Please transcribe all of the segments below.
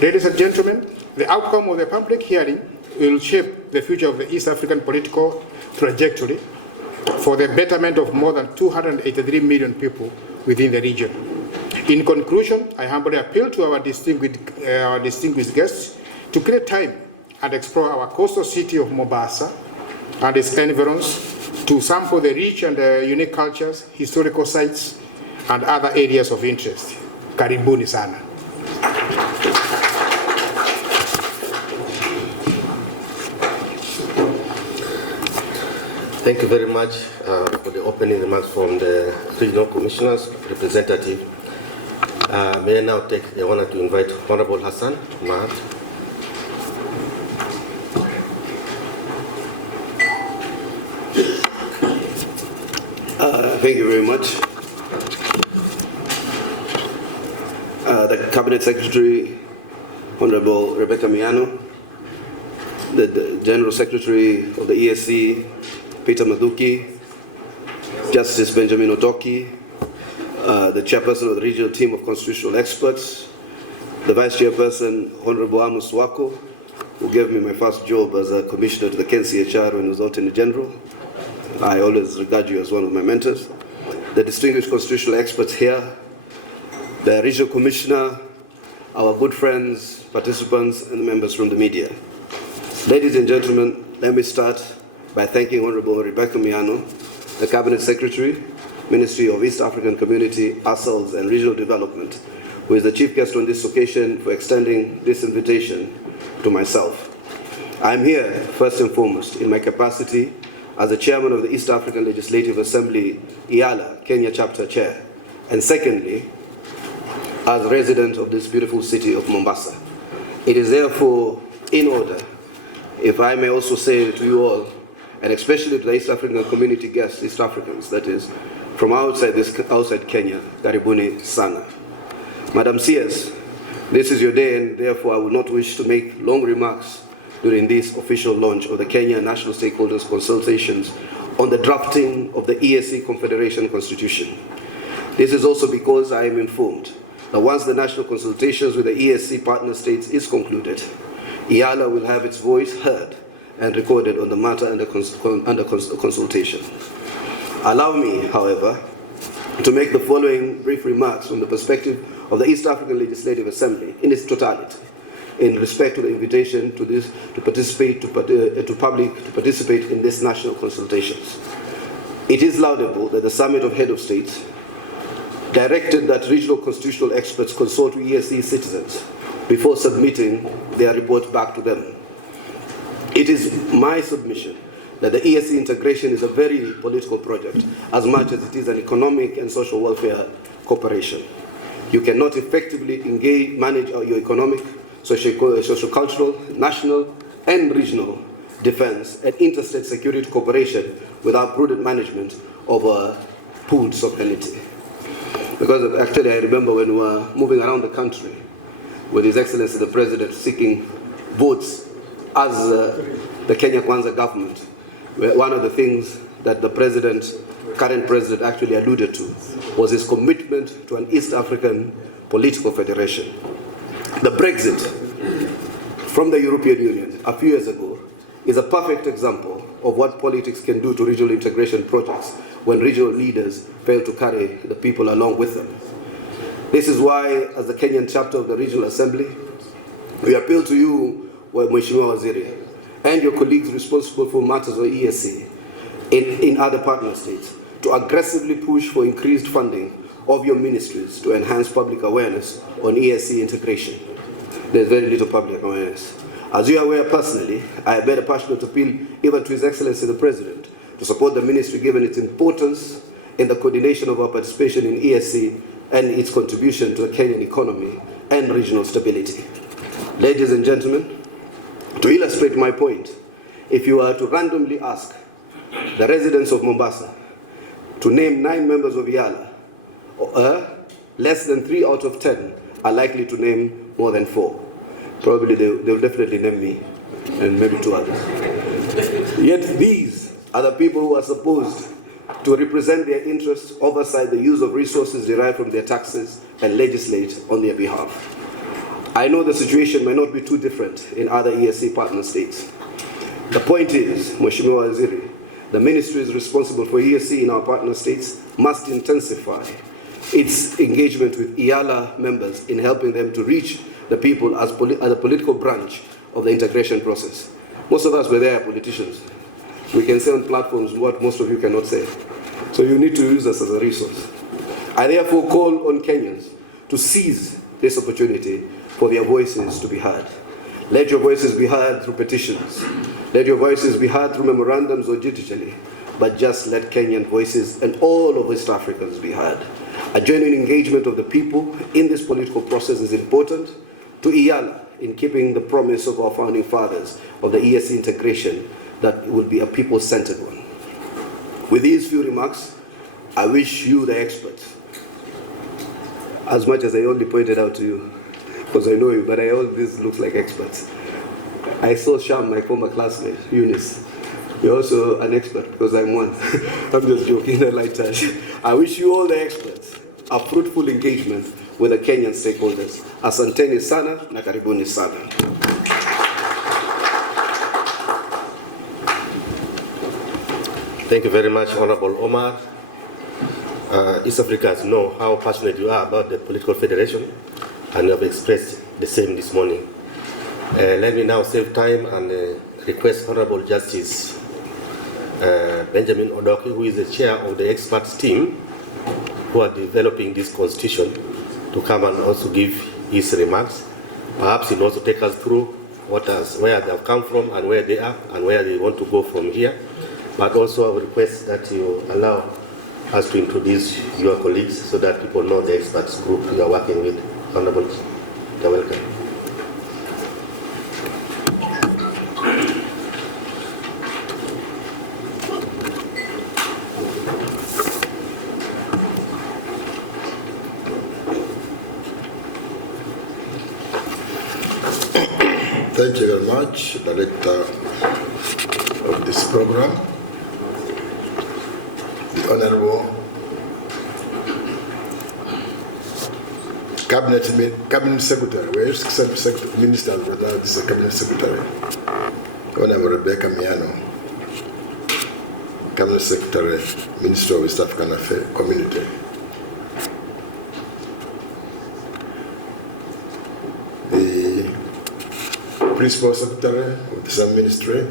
Ladies and gentlemen, the outcome of the public hearing will shape the future of the East African political trajectory for the betterment of more than 283 million people within the region. In conclusion, I humbly appeal to our distinguished guests to create time and explore our coastal city of Mombasa and its environs to sample the rich and unique cultures, historical sites, and other areas of interest. Karibuni sana. Thank you very much for the opening remarks from the regional commissioners representative. May I now take the honor to invite Honorable Hassan. Thank you very much. The Cabinet Secretary, Honorable Rebecca Miano, the General Secretary of the ESC, Peter Maduki, Justice Benjamin Odoki, the Chairperson of the Regional Team of Constitutional Experts, the Vice Chairperson, Honorable Amos Wako, who gave me my first job as a Commissioner to the KNCHR when I was Attorney General. I always regard you as one of my mentors. The distinguished constitutional experts here, the Regional Commissioner, our good friends, participants, and members from the media. Ladies and gentlemen, let me start by thanking Honorable Rebecca Miano, the Cabinet Secretary, Ministry of East African Community, ASALS, and Regional Development, who is the chief guest on this occasion, for extending this invitation to myself. I'm here, first and foremost, in my capacity as the chairman of the East African Legislative Assembly, Eala, Kenya Chapter Chair, and secondly, as a resident of this beautiful city of Mombasa. It is therefore in order, if I may also say to you all, and especially to the East African community guests, East Africans, that is, from outside Kenya, Karibuni sana. Madam CS, this is your day, and therefore I will not wish to make long remarks during this official launch of the Kenya National Stakeholders Consultations on the drafting of the ESC Confederation Constitution. This is also because I am informed that once the national consultations with the ESC partner states is concluded, Eala will have its voice heard and recorded on the matter under consultation. Allow me, however, to make the following brief remarks from the perspective of the East African Legislative Assembly in its totality, in respect to the invitation to participate in this national consultations. It is laudable that the Summit of Head of States directed that regional constitutional experts consult with ESC citizens before submitting their report back to them. It is my submission that the ESC integration is a very political project as much as it is an economic and social welfare cooperation. You cannot effectively manage your economic, socio-cultural, national, and regional defense and interstate security cooperation without prudent management of a pooled sovereignty. Because actually I remember when we were moving around the country with His Excellency the President seeking votes as the Kenya Kwanza government, one of the things that the current president actually alluded to was his commitment to an East African political federation. The Brexit from the European Union a few years ago is a perfect example of what politics can do to regional integration projects when regional leaders fail to carry the people along with them. This is why, as the Kenyan chapter of the Regional Assembly, we appeal to you, Mheshimiwa Waziri, and your colleagues responsible for matters of ESC in other partner states, to aggressively push for increased funding of your ministries to enhance public awareness on ESC integration. There's very little public awareness. As you are aware personally, I have made a passionate appeal even to His Excellency the President to support the ministry given its importance in the coordination of our participation in ESC and its contribution to the Kenyan economy and regional stability. Ladies and gentlemen, to illustrate my point, if you were to randomly ask the residents of Mombasa to name 9 members of Eala, less than 3 out of 10 are likely to name more than 4. Probably they'll definitely name me and maybe 2 others. Yet these are the people who are supposed to represent their interests, oversight the use of resources derived from their taxes, and legislate on their behalf. I know the situation may not be too different in other ESC partner states. The point is, Mheshimiwa Waziri, the ministry is responsible for ESC in our partner states must intensify its engagement with Eala members in helping them to reach the people as a political branch of the integration process. Most of us were there politicians. We can say on platforms what most of you cannot say. So you need to use us as a resource. I therefore call on Kenyans to seize this opportunity for their voices to be heard. Let your voices be heard through petitions. Let your voices be heard through memorandums or digitally, but just let Kenyan voices and all of West Africans be heard. A genuine engagement of the people in this political process is important to Eala in keeping the promise of our founding fathers of the ESC integration that would be a people-centered one. With these few remarks, I wish you, the experts, as much as I only pointed out to you, because I know you, but all this looks like experts. I saw Sham, my former classmate, Eunice. You're also an expert, because I'm one. I'm just joking, a light touch. I wish you all the experts a fruitful engagement with the Kenyan stakeholders. Asanteni sana na karibuni sana. Thank you very much, Honorable Omar. East Africans know how passionate you are about the political federation, and you have expressed the same this morning. Let me now save time and request Honorable Justice Benjamin Odoki, who is the chair of the experts team who are developing this constitution, to come and also give his remarks. Perhaps he'll also take us through where they have come from and where they are and where they want to go from here. But also I would request that you allow us to introduce your colleagues so that people know the experts group you are working with. Honorable, you're welcome. Thank you very much, Director of this program, the Honorable Cabinet Secretary. We're used to say Minister, but now this is a Cabinet Secretary. Honorable Rebecca Miano, Cabinet Secretary, Minister of East African Affairs Community. Principal Secretary of the same ministry,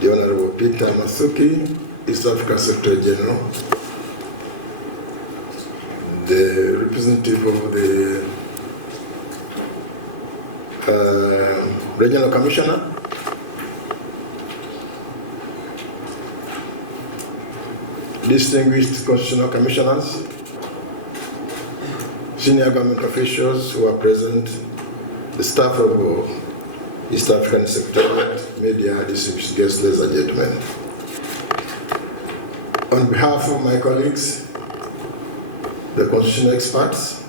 the Honorable Peter Masuki, East African Secretary General, the representative of the Regional Commissioner, distinguished constitutional commissioners, senior government officials who are present, the staff of East African Secretariat, media, distinguished guests, ladies and gentlemen. On behalf of my colleagues, the constitutional experts,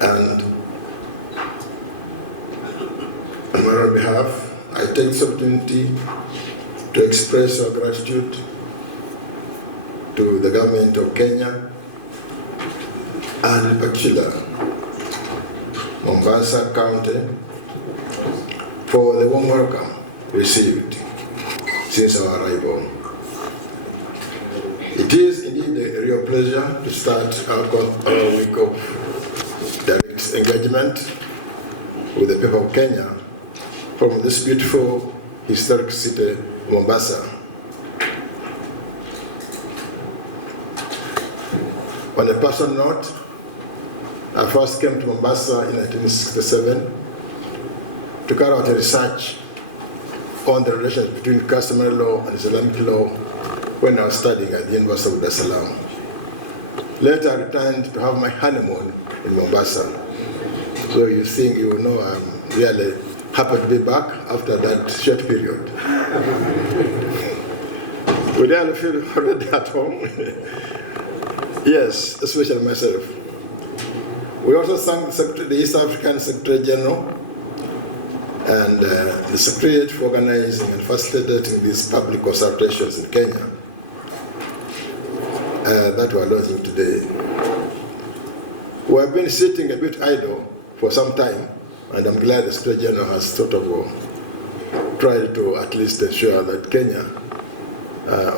and on my own behalf, I take this opportunity to express our gratitude to the government of Kenya, and in particular, Mombasa County, for the warm welcome received since our arrival. It is indeed a real pleasure to start our week of direct engagement with the people of Kenya from this beautiful historic city, Mombasa. On a personal note, I first came to Mombasa in 1967 to carry out a research on the relations between customary law and Islamic law when I was studying at the University of Dar es Salaam. Later I returned to have my honeymoon in Mombasa. So you know I'm really happy to be back after that short period. We really feel already at home. Yes, especially myself. We also thank the East African Secretary General and the Secretariat for organizing and facilitating these public consultations in Kenya that we are launching today. We have been sitting a bit idle for some time, and I'm glad the Secretary General has sort of tried to at least ensure that Kenya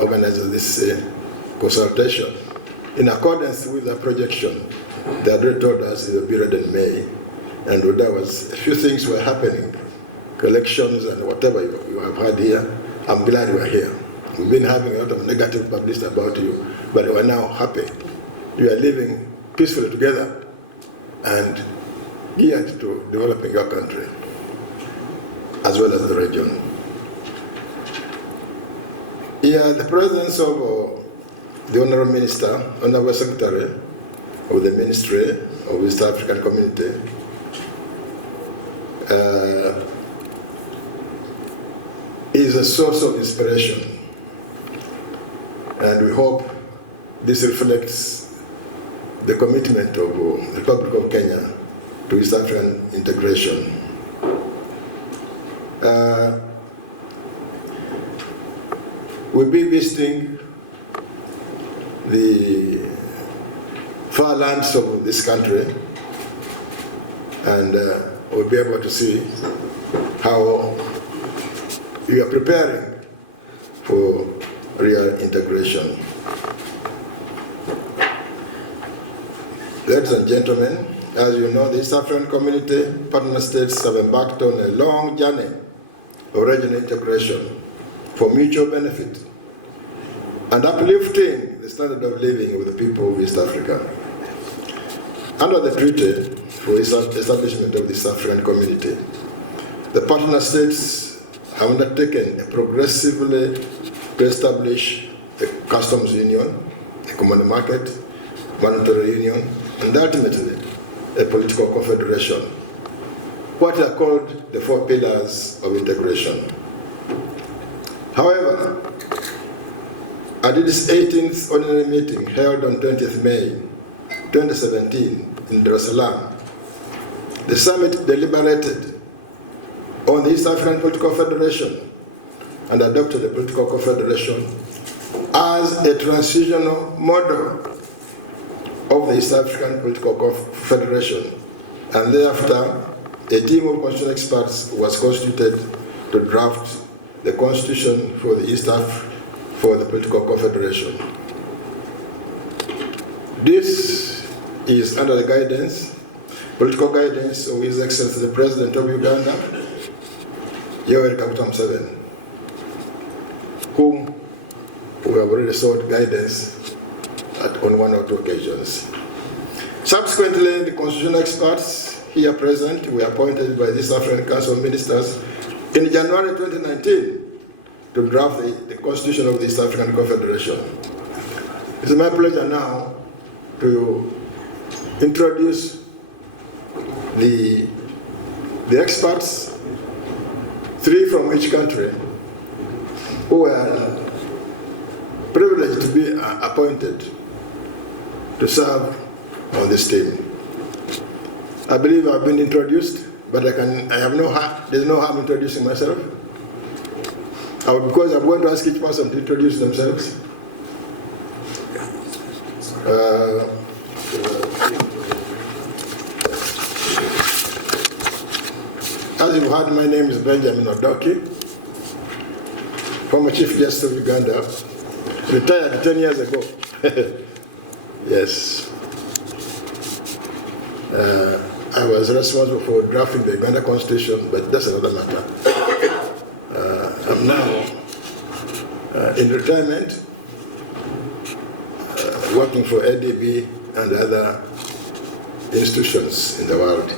organizes this consultation in accordance with the projection. The already told us it will be ready in May, and there was a few things were happening, collections and whatever you have had here. I'm glad you are here. We've been having a lot of negative publicity about you, but we're now happy. You are living peacefully together and geared to developing your country as well as the region. Yeah, the presence of the Honorable Minister, Honorable Secretary of the Ministry of East African Community, is a source of inspiration, and we hope this reflects the commitment of the Republic of Kenya to East African integration. We'll be visiting the far lands of this country, and we'll be able to see how you are preparing for real integration. Ladies and gentlemen, as you know, the East African Community partner states have embarked on a long journey of regional integration for mutual benefit and uplifting the standard of living of the people of East Africa. Under the Treaty for the establishment of the East African Community, the partner states have undertaken progressively to establish a customs union, a common market, monetary union, and ultimately a political confederation, what are called the 4 pillars of integration. However, at this 18th ordinary meeting held on 20th May 2017 in Dar es Salaam, the summit deliberated on the East African Political Federation and adopted the Political Confederation as a transitional model of the East African Political Federation, and thereafter a team of constitutional experts was constituted to draft the constitution for the Political Confederation. This is under the political guidance of His Excellency the President of Uganda, Yoweri Kaguta Museveni, whom we have already sought guidance on 1 or 2 occasions. Subsequently, the constitutional experts here present were appointed by the East African Council of Ministers in January 2019 to draft the Constitution of the East African Confederation. It's my pleasure now to introduce the experts, 3 from each country, who are privileged to be appointed to serve on this team. I believe I've been introduced, but there's no harm introducing myself. Because I'm going to ask each person to introduce themselves. As you've heard, my name is Benjamin Odoki, former Chief Justice of Uganda, retired 10 years ago. Yes. I was responsible for drafting the Uganda Constitution, but that's another matter. I'm now in retirement, working for ADB and other institutions in the world.